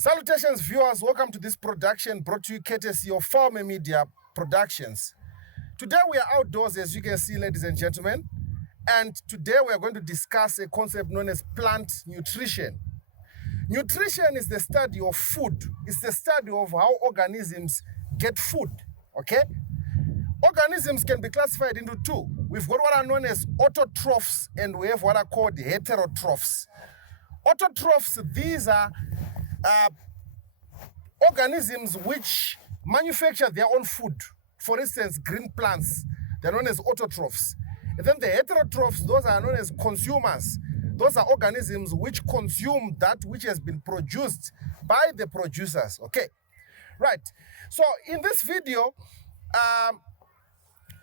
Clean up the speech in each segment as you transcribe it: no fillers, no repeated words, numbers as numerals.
Salutations viewers, welcome to this production brought to you courtesy of Faume Media Productions. Today we are outdoors, as you can see, ladies and gentlemen, and today we are going to discuss a concept known as plant nutrition. Nutrition is the study of food. It's the study of how organisms get food, okay? Organisms can be classified into two. We've got what are known as autotrophs and we have what are called heterotrophs. Autotrophs, these are organisms which manufacture their own food. For instance, green plants, they're known as autotrophs. And then the heterotrophs, those are known as consumers. Those are organisms which consume that which has been produced by the producers, okay? Right, so in this video,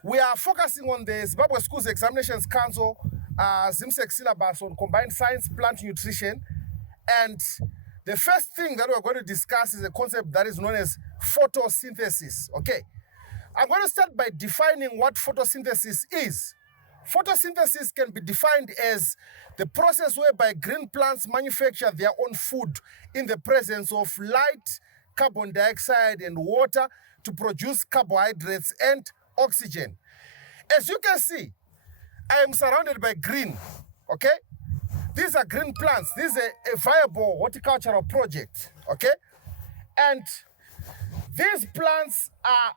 we are focusing on the Zimbabwe Schools Examinations Council ZIMSEC syllabus on combined science, plant nutrition, and the first thing that we're going to discuss is a concept that is known as photosynthesis, okay? I'm going to start by defining what photosynthesis is. Photosynthesis can be defined as the process whereby green plants manufacture their own food in the presence of light, carbon dioxide, and water to produce carbohydrates and oxygen. As you can see, I am surrounded by green, okay? These are green plants. This is a viable horticultural project, okay? And these plants are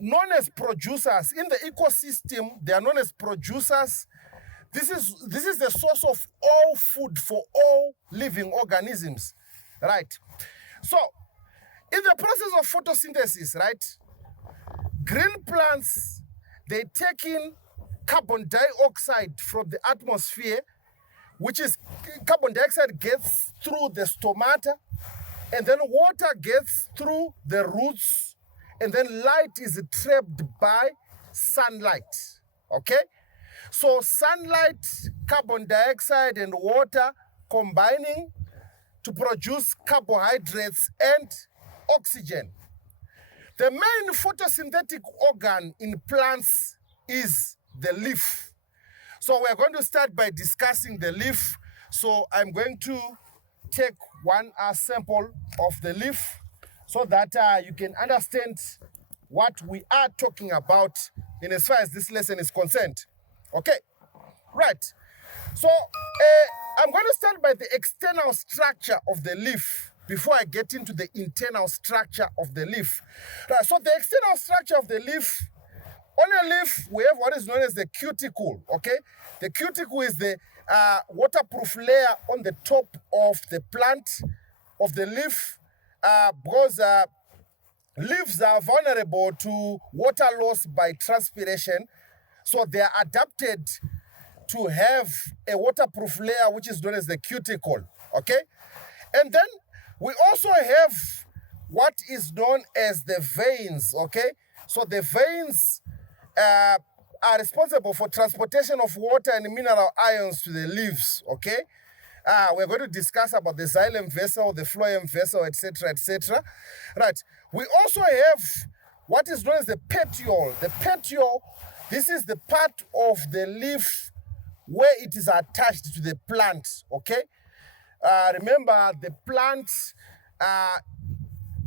known as producers. In the ecosystem, they are known as producers. This is the source of all food for all living organisms, right? So, in the process of photosynthesis, right, green plants, they take in carbon dioxide from the atmosphere, which is carbon dioxide gets through the stomata, and then water gets through the roots, and then light is trapped by sunlight, okay? So sunlight, carbon dioxide, and water combining to produce carbohydrates and oxygen. The main photosynthetic organ in plants is the leaf. So we're going to start by discussing the leaf. So I'm going to take one sample of the leaf so that you can understand what we are talking about in as far as this lesson is concerned. Okay, right. So I'm going to start by the external structure of the leaf before I get into the internal structure of the leaf. Right, so the external structure of the leaf, on a leaf, we have what is known as the cuticle, okay? The cuticle is the waterproof layer on the top of the plant, of the leaf, because leaves are vulnerable to water loss by transpiration, so they are adapted to have a waterproof layer which is known as the cuticle, okay? And then we also have what is known as the veins, okay? So the veins are responsible for transportation of water and mineral ions to the leaves, okay? We're going to discuss about the xylem vessel, the phloem vessel, etc., etc. Right. We also have what is known as the petiole. The petiole, this is the part of the leaf where it is attached to the plant, okay? Remember, the plant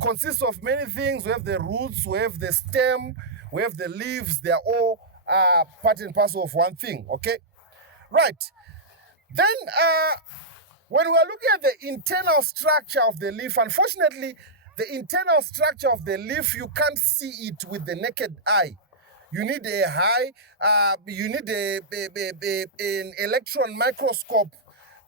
consists of many things. We have the roots, we have the stem, we have the leaves. They are all part and parcel of one thing, okay? Right. Then, when we are looking at the internal structure of the leaf, unfortunately, the internal structure of the leaf, you can't see it with the naked eye. You need an electron microscope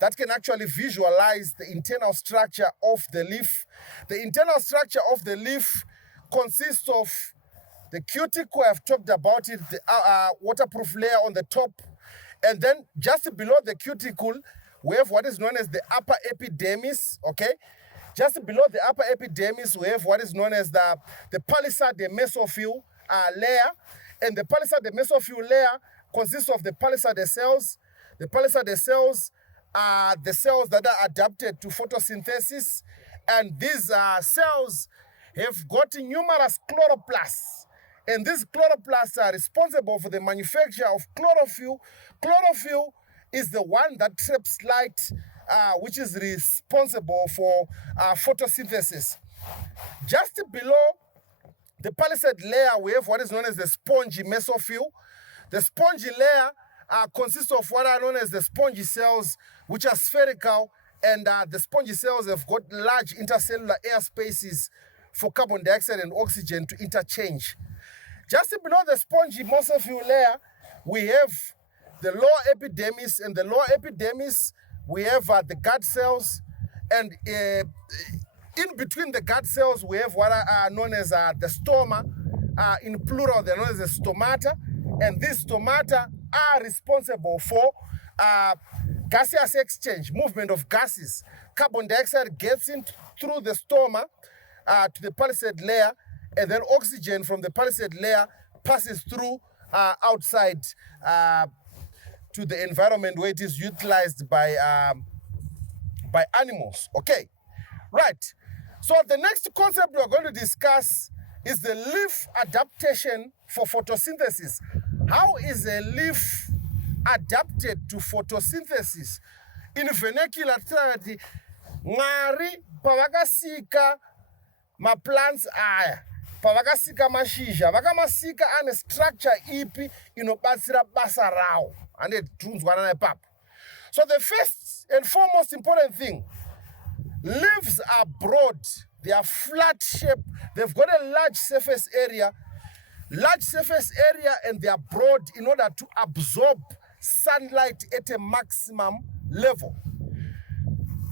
that can actually visualize the internal structure of the leaf. The internal structure of the leaf consists of the cuticle, I've talked about it, the waterproof layer on the top. And then just below the cuticle, we have what is known as the upper epidermis, okay? Just below the upper epidermis, we have what is known as the palisade mesophyll layer. And the palisade mesophyll layer consists of the palisade cells. The palisade cells are the cells that are adapted to photosynthesis. And these cells have got numerous chloroplasts. And these chloroplasts are responsible for the manufacture of chlorophyll. Chlorophyll is the one that traps light which is responsible for photosynthesis. Just below the palisade layer, we have what is known as the spongy mesophyll. The spongy layer consists of what are known as the spongy cells, which are spherical, and the spongy cells have got large intercellular air spaces for carbon dioxide and oxygen to interchange. Just below the spongy mesophyll layer, we have the lower epidermis, and the lower epidermis, we have the gut cells, and in between the gut cells, we have what are known as the stoma. In plural, they're known as the stomata, and these stomata are responsible for gaseous exchange, movement of gases. Carbon dioxide gets in through the stoma to the palisade layer, and then oxygen from the palisade layer passes through outside to the environment where it is utilized by animals. Okay, right. So the next concept we're going to discuss is the leaf adaptation for photosynthesis. How is a leaf adapted to photosynthesis? In vernacular, Mwari pavakasika maplants aya, pavakasika mashizha, vakamasika ane structure ipi inobatsira basa rawo. So the first and foremost important thing, leaves are broad, they are flat shaped, they've got a large surface area, and they are broad in order to absorb sunlight at a maximum level.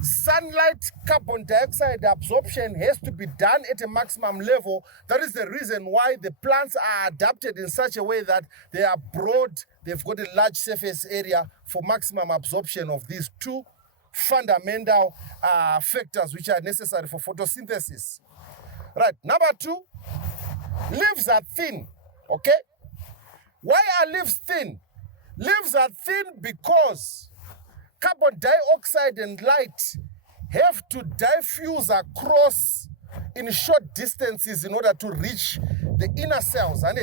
Sunlight carbon dioxide absorption has to be done at a maximum level. That is the reason why the plants are adapted in such a way that they are broad, they've got a large surface area for maximum absorption of these two fundamental factors which are necessary for photosynthesis. Right, number two, leaves are thin, okay? Why are leaves thin? Leaves are thin because carbon dioxide and light have to diffuse across in short distances in order to reach the inner cells. And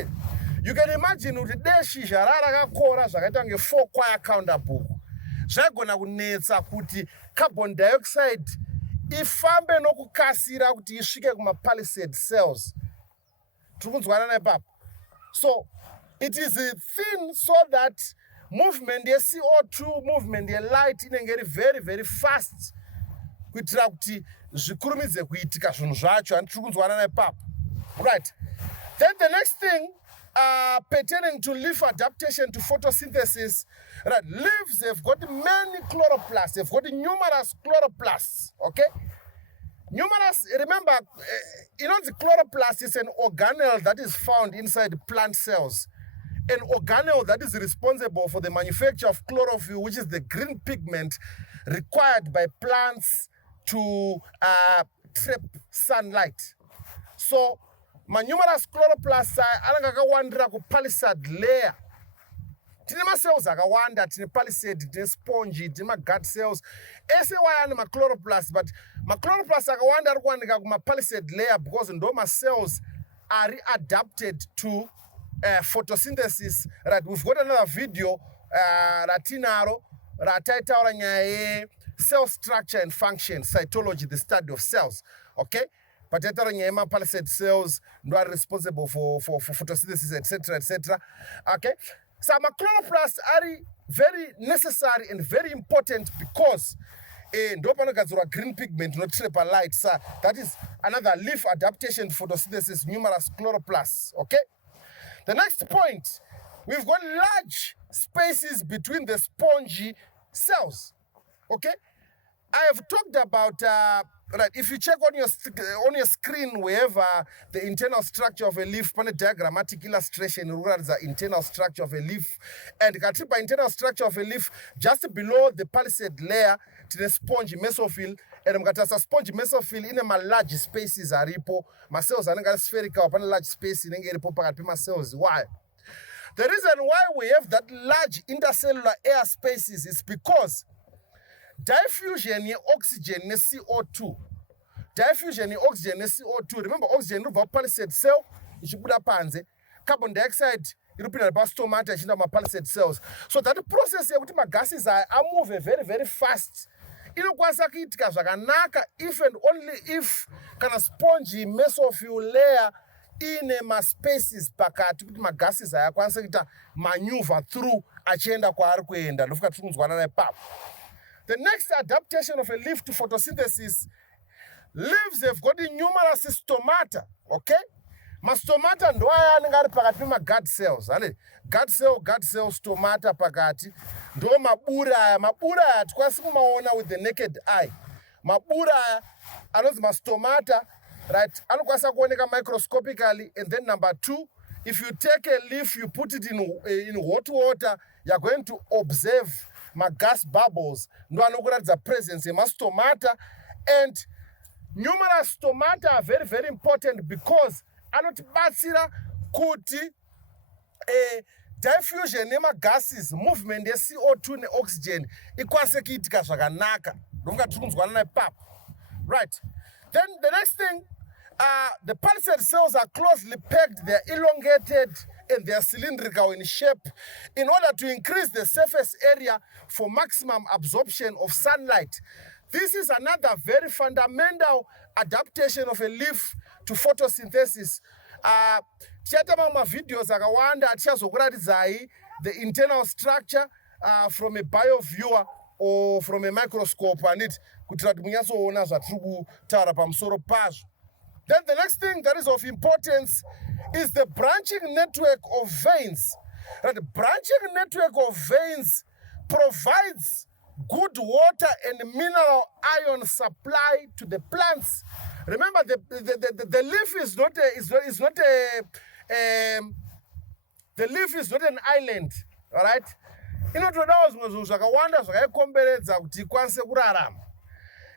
you can imagine that 4 kwaya counter book. Zvagona kunetsa kuti carbon dioxide ifambe nokukasira kuti isvike kuma-palisade cells. So it is thin so that movement ye CO2, movement ye light inenge very, very fast. Kuitira kuti zvikurumidze kuitika zvinhu zvacho handitiri kunzwanana ipapo. Right. Then the next thing pertaining to leaf adaptation to photosynthesis, right? Leaves have got many chloroplasts, they've got numerous chloroplasts, okay? Numerous, remember, the chloroplast is an organelle that is found inside plant cells. An organelle that is responsible for the manufacture of chlorophyll, which is the green pigment required by plants to trap sunlight. So, numerous chloroplasts anenge akawandira ku palisade layer. Tine ma-cells akawanda, tine palisade, tine spongy, tine ma-gut cells. Ese wayani ma-chloroplasts, but ma-chloroplasts akawanda ari kuwanika kuma-palisade layer because ndo ma-cells are adapted to photosynthesis. Right, we've got another video ratinaro rataitaura nyaya cell structure and function, cytology, the study of cells. Okay? But palisade cells are responsible for photosynthesis, etc., etc. Okay? So chloroplasts are very necessary and very important because green pigment not trap light. So that is another leaf adaptation photosynthesis, numerous chloroplasts. Okay? The next point, we've got large spaces between the spongy cells. Okay? I have talked about, right, if you check on your screen, we have the internal structure of a leaf, a diagrammatic illustration, the internal structure of a leaf. And the internal structure of a leaf, just below the palisade layer, to the spongy mesophyll, and the spongy mesophyll in a large spaces are ripo, my cells are spherical upon a large space in a cells. Why? The reason why we have that large intercellular air spaces is because diffusion of oxygen and CO2. Diffusion of oxygen and CO2. Remember, oxygen is a palisade cell. Carbon dioxide is a stomata in palisade cells. So that the process here with my gases are moving very, very fast inokwanisa kuitika zvakanaka if and only if kana sponge mesophil layer ine maspaces pakati kuti magases aya akwanise kuita maneuver through achienda kwaari kuenda. Ndofuka tiri kunzwanana ipapo. The next adaptation of a leaf to photosynthesis, leaves have got numerous stomata, okay? Mastomata ndo aya anenge ari pakati pema-guard cells. Guard cell, stomata pakati. Ndo mabura aya. Mabura aya tikwanisi kumaona with the naked eye. Mabura aya anonzi mastomata, right? Anokwanisa kuoneka microscopically. And then number two, if you take a leaf, you put it in hot water, you're going to observe gas bubbles. Ndo anokuratidza presence yemastomata. And numerous stomata are very, very important because anotibatsira kuti diffusion yemagases, movement ye-CO2 ne-oxygen ikwanise kuitika zvakanaka. Ndofunga tiri kunzwanana ipapo. Right. Then the next thing, the palisade cells are closely packed, they're elongated, and they're cylindrical in shape in order to increase the surface area for maximum absorption of sunlight. This is another very fundamental adaptation of a leaf to photosynthesis. Tichaita mamwe videos akawanda atichazokuratidzai the internal structure from a bioviewer or from a microscope and it kuitira kuti munyatsoona zvatiri kutaura pamusoro pazvo. Then the next thing that is of importance is the branching network of veins. The branching network of veins provides good water and mineral ion supply to the plants. Remember, the leaf is not the leaf is not an island, all right? Inotodawo zvimwe zvinhu zvakawanda zvakaikomberedza kuti ikwanise kurarama.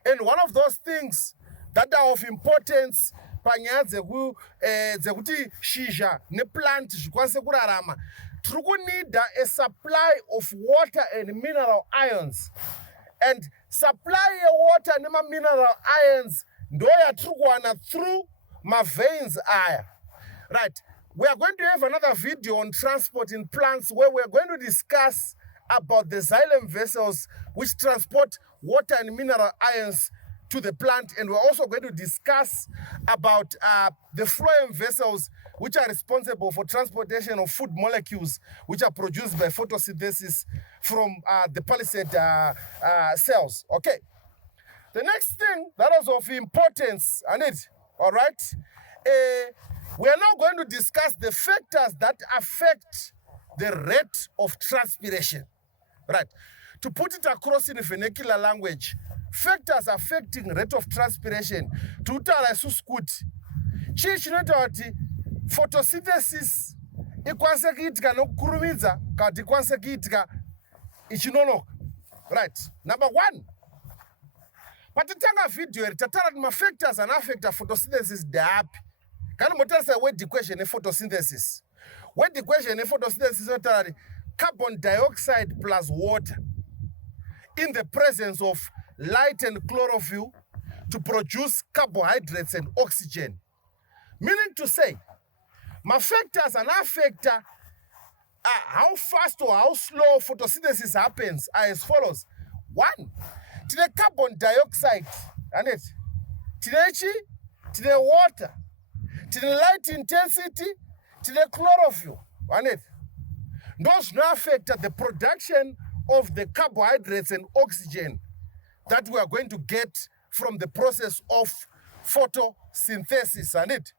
And one of those things that are of importance panyaya dzekuti shizha neplant zvikwanise kurarama, tiri kunida a supply of water and mineral ions. And supply yewater nema-mineral ions ndo yatiri kuwana through ma-veins aya. Right. We are going to have another video on transport in plants where we are going to discuss about the xylem vessels which transport water and mineral ions to the plant, and we're also going to discuss about the phloem vessels which are responsible for transportation of food molecules which are produced by photosynthesis from the palisade cells. Okay. The next thing that is of importance, all right, we are now going to discuss the factors that affect the rate of transpiration. Right. To put it across in vernacular language, factors affecting rate of transpiration. Tutara isusu kuti chii chinoita kuti photosynthesis ikwanise kuitika nokukurumidza kana kuti ikwanise kuitika ichinonoka. Right. Number one, patitanga video iri tataura kuti mafactors anoaffecta photosynthesis ndeapi. Kana motarisa word equation yephotosynthesis. Word equation yephotosynthesis inotaura kuti carbon dioxide plus water in the presence of light and chlorophyll to produce carbohydrates and oxygen. Meaning to say, my factors and affector how fast or how slow photosynthesis happens are as follows. One, to the carbon dioxide, and it to the water, to the light intensity, to the chlorophyll, and it. Those now affect the production of the carbohydrates and oxygen that we are going to get from the process of photosynthesis, and it.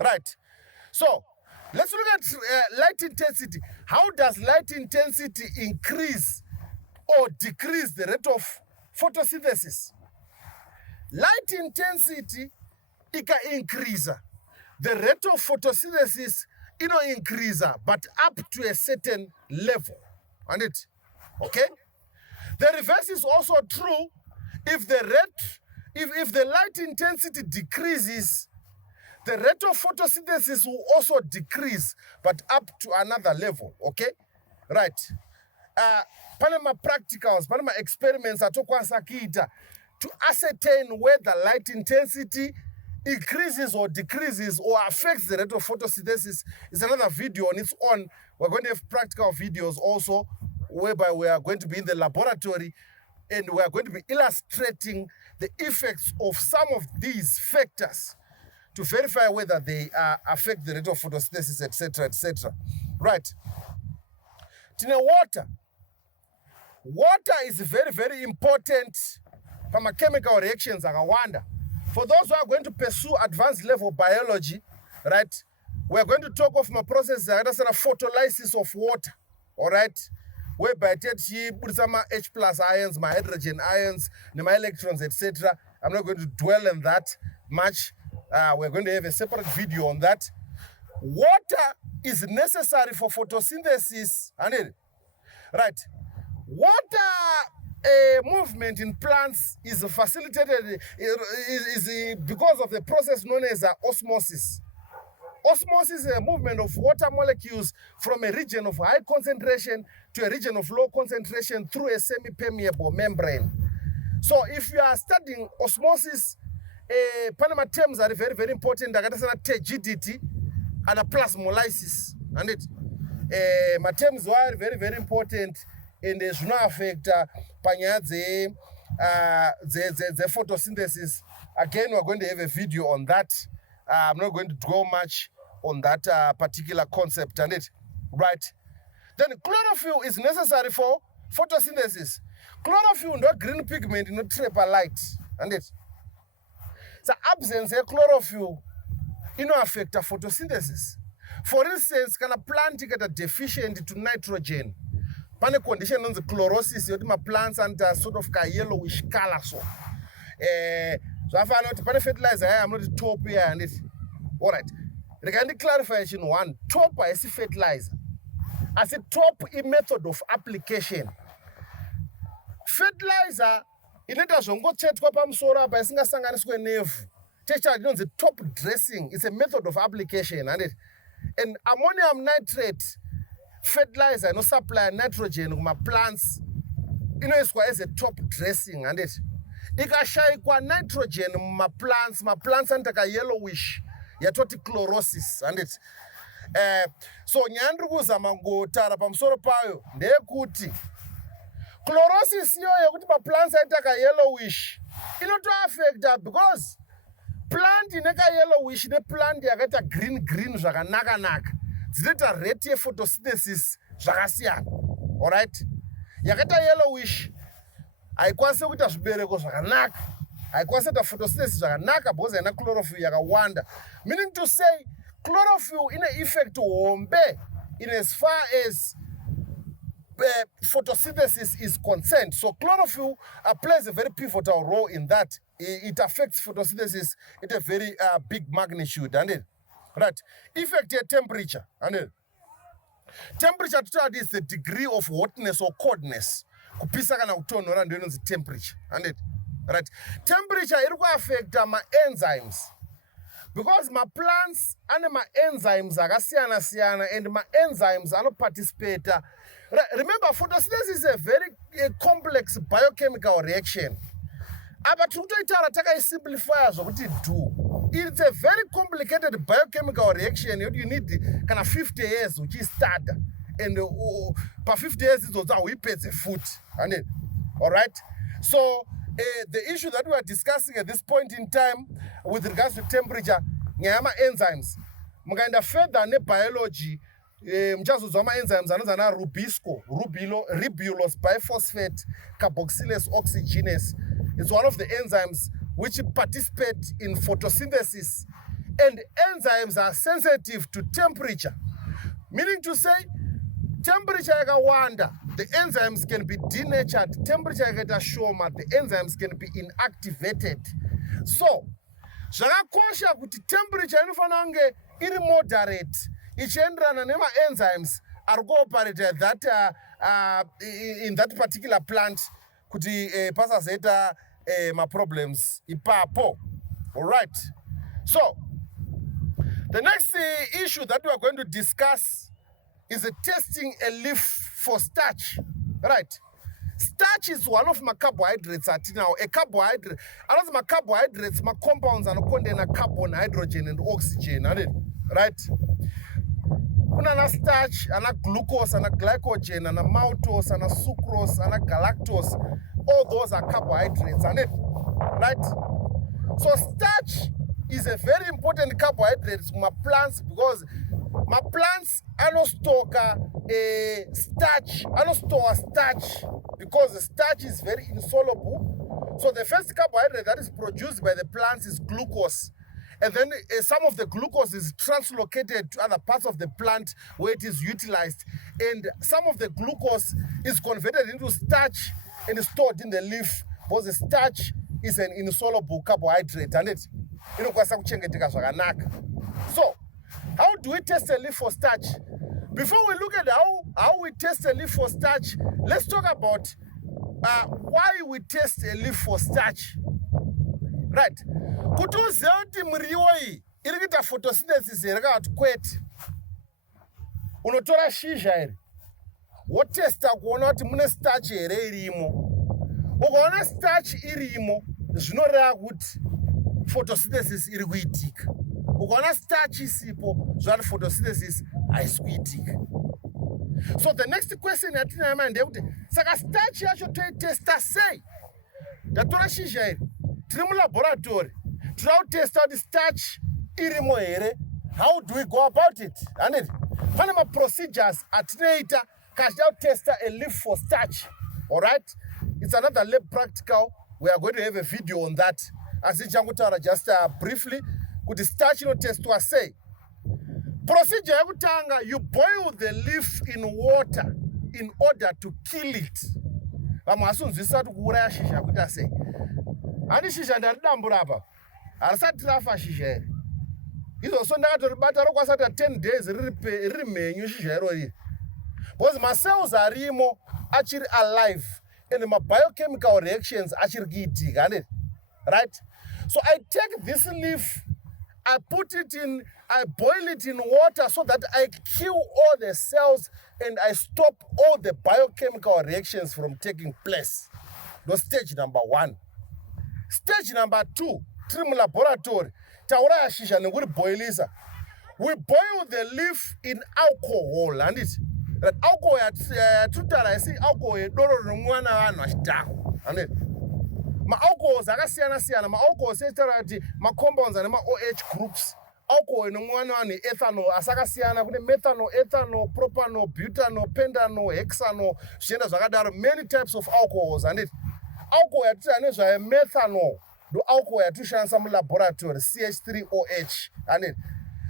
Right. So, let's look at light intensity. How does light intensity increase or decrease the rate of photosynthesis? Light intensity increase. The rate of photosynthesis increase, but up to a certain level. And it. Okay? The reverse is also true. If the light intensity decreases, the rate of photosynthesis will also decrease, but up to another level. Okay? Right. Panama practicals, Panama experiments atokwanisa kuita to ascertain whether light intensity increases or decreases or affects the rate of photosynthesis is another video on its own. We're going to have practical videos also whereby we are going to be in the laboratory and we are going to be illustrating the effects of some of these factors to verify whether they affect the rate of photosynthesis, etc., etc. Right. Tina water. Water is very, very important from a chemical reactions. For those who are going to pursue advanced level biology, right, we're going to talk of my process that is a photolysis of water, all right, whereby some H plus ions, my hydrogen ions, my electrons, etc. I'm not going to dwell on that much. We're going to have a separate video on that. Water is necessary for photosynthesis, right? Water movement in plants is facilitated is because of the process known as osmosis. Osmosis is a movement of water molecules from a region of high concentration to a region of low concentration through a semi-permeable membrane. So if you are studying osmosis, Panama terms are very, very important. Turgidity and a plasmolysis. And my terms are very, very important in the affect the photosynthesis. Again, we're going to have a video on that. I'm not going to go much on that particular concept, right? Then chlorophyll is necessary for photosynthesis. Chlorophyll no green pigment no trap light, the absence of chlorophyll affect photosynthesis. For instance, can a plant get deficient to nitrogen? Pane condition on the chlorosis, my plants and sort of yellowish color. So I found out the fertilizer, I'm not the top here and it. All right. Regarding clarification one, top is fertilizer. As a top method of application. Fertilizer, in it as go chat sora by singa sanganiswe nevu. Teacher, the top dressing is a method of application and ammonium nitrate fertilizer no supply nitrogen to my plants as a top dressing and ikashaikwa nitrogen my plants antaka yellowish yatoti chlorosis and so nyandrukuza mangotara pamusoro payo ndekuti chlorosis yo yekuti my plants antaka yellowish inoto affect because plant ineka yellowish ne plant yakaita green zvakanaka dzinoita rate yephotosynthesis zvakasiyana. All right, yakaita yellowish haikwanisi kuita zvibereko zvakanaka, haikwanisi kuita photosynthesis zvakanaka because haina chlorophyll yakawanda, meaning to say chlorophyll ine effect hombe in as far as photosynthesis is concerned. So chlorophyll plays a very pivotal role in that. It affects photosynthesis at a very big magnitude, right? Effect your temperature, temperature is the degree of hotness or coldness. Kupisa kana kutonhora ndio inonzi temperature, right? Temperature iri kuaffect my enzymes because my plants ane my enzymes akasiyana and my enzymes participate. Remember, photosynthesis is a very complex biochemical reaction. But to simplify do. It's a very complicated biochemical reaction. You need kind of 50 years which is start. And per 50 years is also we pay the food. All right. So the issue that we are discussing at this point in time with regards to temperature, nyama enzymes. Muganda further ne biology. Mchazozoma enzymes anozana ribulose biphosphate carboxylase oxygenase. It's one of the enzymes which participate in photosynthesis, and enzymes are sensitive to temperature. Meaning to say, temperature yakawanda, the enzymes can be denatured. Temperature yakashoma, the enzymes can be inactivated. So, zvakakosha kuti temperature inofana kunge iri moderate, ichienderana nema enzymes are cooperate that in that particular plant kuti pasazeta my problems ipapo. All right. So the next issue that we are going to discuss is testing a leaf for starch. Right. Starch is one of my carbohydrates at now. A carbohydrate, another my carbohydrates, my compounds and contain a carbon, hydrogen, and oxygen. Right? Kuna starch, and glucose, and glycogen, and maltose, and sucrose, and galactose. all those are carbohydrates, right? So starch is a very important carbohydrate for plants because my plants store starch, store starch because the starch is very insoluble. So the first carbohydrate that is produced by the plants is glucose. And then some of the glucose is translocated to other parts of the plant where it is utilized. And some of the glucose is converted into starch and is stored in the leaf because the starch is an insoluble carbohydrate. So, how do we test a leaf for starch? Before we look at how we test a leaf for starch, let's talk about why we test a leaf for starch. Right? Kuti uzive kuti muriwo iyi iri kuita photosynthesis here kana kuti kwete. Unotora shizha iri wotesta kuona kuti mune starch here irimo. Ukaona starch irimo zvinoreva kuti photosynthesis iri kuitika. Ukaona starch isipo zvati photosynthesis haisi kuitika. So the next question yatinayo manje ndeyekuti saka starch yacho toitesta sei? Ndatora shizha iri tiri mulaboratory tiri kutesta kuti starch irimo here. How do we go about it? Pane procedures atinoita kana tichida kutesta a leaf for starch. All right? It's another lab practical. We are going to have a video on that. As tichangotaura just briefly kuti starch inotestwa sei. Procedure yekutanga, you boil the leaf in water in order to kill it. Vamwe asunzwisisa kuti kuuraya shizha kuita sei. Ani shizha ndaridambura apa harisati rafa shizha iri. Izvozvo ndakatoribata rokwasata 10 days riri mhenyu shizha irori. Because macells arimo achiri alive and biochemical reactions achiri kuitika, right? So I take this leaf, I put it in, I boil it in water so that I kill all the cells and I stop all the biochemical reactions from taking place. That's stage number 1. Stage number 2, trim laboratory. Tauraya shisha nguri boilisa. We boil the leaf in alcohol, and it that alcohol at tutara I see alcohol doro mwana vanhu vachidhakwa, and it ma alcohols akasiyana siyana. Ma alcohols etarati ma compounds and ma OH groups. Alcohol inomwana vanhu ethanol asakasiyana kune methanol, ethanol, propanol, butanol, pentanol, hexanol zvichienda zvakadaro. Many types of alcohols, and it alcohol yatira nezvayo methanol ndo alcohol yatishandisa mulaboratory CH3OH, and it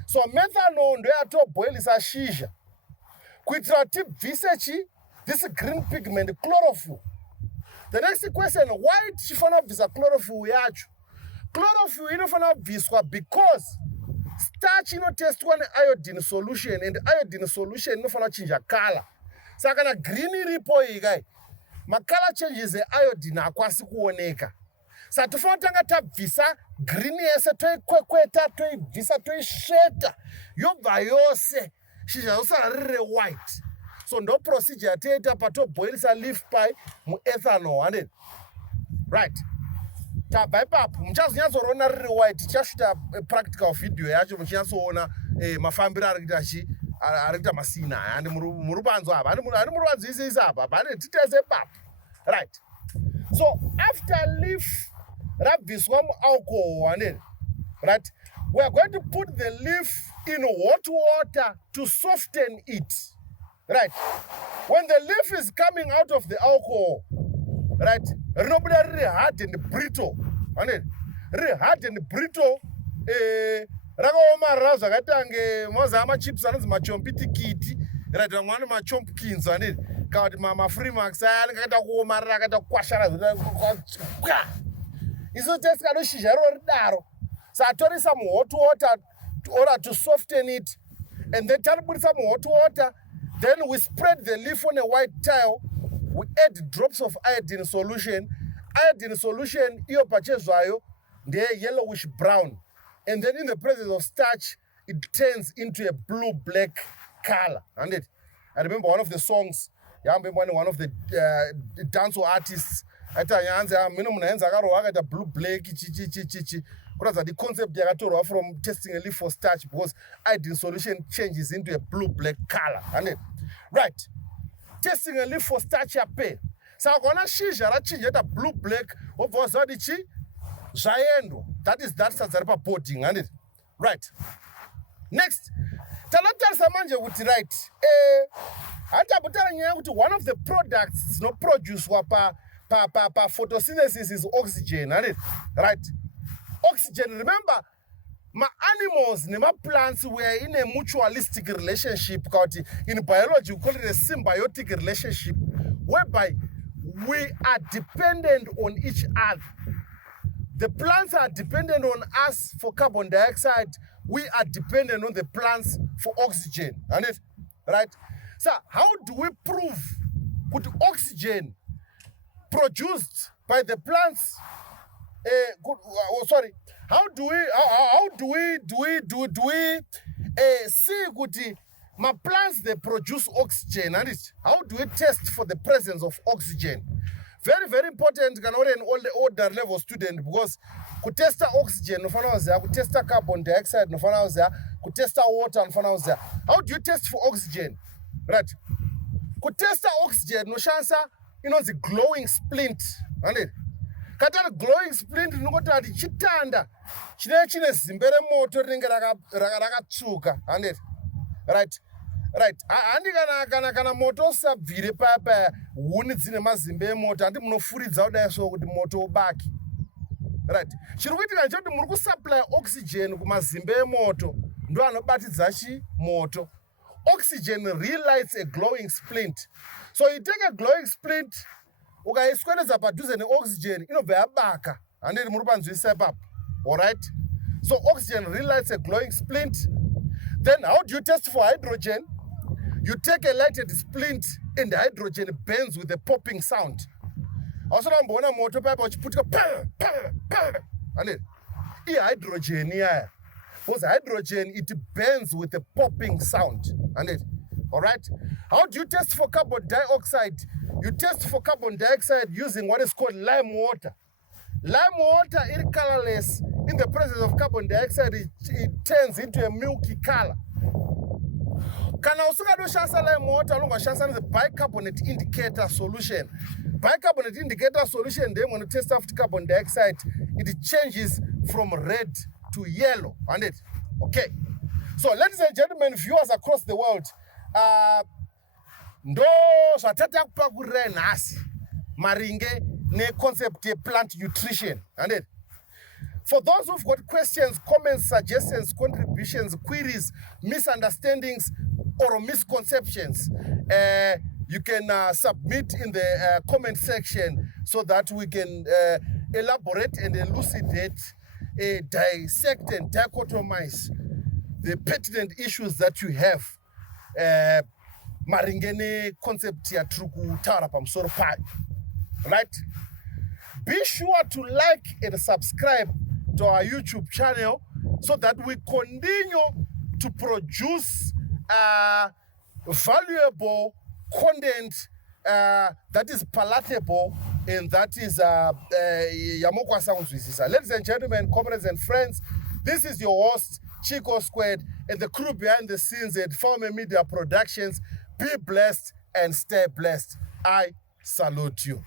so methanol ndo yatoboilisa shizha kuitira kuti tibvise this green pigment chlorophyll. The next question, why tichifana kubvisa chlorophyll yacho? Chlorophyll inofana kubviswa because starch inotestwa iodine solution, and iodine solution inofana kuchinja color. Saka kana green iripo iyi kai ma color changes iodine hakwasi kuoneka. Saka tofana kutanga tabvisa green yese toikwekweta, toibvisa, toisheta yobva yose shizha yosara riri white. So no procedure yateta patoboilisa leaf pie mu ethanol, and right? Tabva ipapo muchazonyatsoona riri white. Tichashuta practical video yacho muchinyatsoona mafambiro ari kuita masina aya. And murubanzo apa ani murubanzo isi apa pane titese ipapo, right? So after leaf rabviswa mu alcohol, and right, we are going to put the leaf in hot water to soften it. Right? When the leaf is coming out of the alcohol, right, rinobuda riri hard and brittle. Riri hard and brittle. Rakaomarara zvakaita kunge moza machips anonzi machompitikiti, right, vamwe machompkins, kana kuti mafreemax aya anenge akaita kuomarara, akaita kukwashara isu tesikano shizha iroro ridaro. Saka torisa mu hot water in order to soften it, and then taribudisa mu hot water. Then we spread the leaf on a white tile. We add drops of iodine solution. Iodine solution, iyo pachezvayo, they're yellowish brown. And then in the presence of starch, it turns into a blue-black color. And I remember one of the songs, one of the dance artists, blue-black, the concept from testing a leaf for starch because iodine solution changes into a blue-black color. Right? Testing a leaf for starch pay. Saka ukaona shizha rachinja ita blue black wobva waziva kuti chi zvaendwa. That is that sadza ripa boarding, handiti? Right. Next, tanotarisa manje kuti right. Handitambotara nyaya kuti one of the products dzinoproducedwa pa photosynthesis is oxygen, handiti? Right. Oxygen, remember, animals and plants were in a mutualistic relationship. In biology, we call it a symbiotic relationship, whereby we are dependent on each other. The plants are dependent on us for carbon dioxide. We are dependent on the plants for oxygen. Right? So, how do we prove that oxygen produced by the plants? How do we see that my plants they produce oxygen? And how do we test for the presence of oxygen? Very, very important. Can order in all the order level student, because to test oxygen, no fana there, to test carbon dioxide, no fana there, to test water, no fana there. How do you test for oxygen? Right? To test oxygen, no chance, the glowing splint, and Katana glowing splint nukoti ati chitanda chine zimbere moto rinenge rakatsuka, handiti? Right. Handi kana moto usabvire pa huni dzine mazimbe emoto, handi munofuridza kudai so kuti moto ubaki. Right. Chiri kuitika ndechekuti muri kusupply oxygen kumazimbe emoto, ndo anobatidza moto. Oxygen relights a glowing splint. So you take a glowing splint, ukaiswededza padhuze neoxygen inobva yabaka, handiti muri panzwisa ipapo. Alright? So oxygen relights a glowing splint. Then how do you test for hydrogen? You take a lighted splint and the hydrogen burns with a popping sound. Also, mbona moto papa uchiputika handiti? Hydrogen yeah. Because hydrogen it burns with a popping sound. Handiti? Alright? How do you test for carbon dioxide? You test for carbon dioxide using what is called lime water. Lime water is colorless. In the presence of carbon dioxide, it turns into a milky color. Kana usikadoshanisa lime water, unongashanisa the bicarbonate indicator solution. Bicarbonate indicator solution, then when you test after carbon dioxide, it changes from red to yellow. Okay. So, ladies and gentlemen, viewers across the world, ndo zvatata kupakurira nhasi maringe neconcept plant nutrition. For those who've got questions, comments, suggestions, contributions, queries, misunderstandings, or misconceptions, you can submit in the comment section so that we can elaborate and elucidate, dissect and dichotomize the pertinent issues that you have. Maringene concept ya truku tara pamusoro pai. Right? Be sure to like and subscribe to our YouTube channel so that we continue to produce valuable content that is palatable and that is yamokwa sounds. Ladies and gentlemen, comrades and friends, this is your host Chico Squared and the crew behind the scenes at Faume Media Productions. Be blessed and stay blessed. I salute you.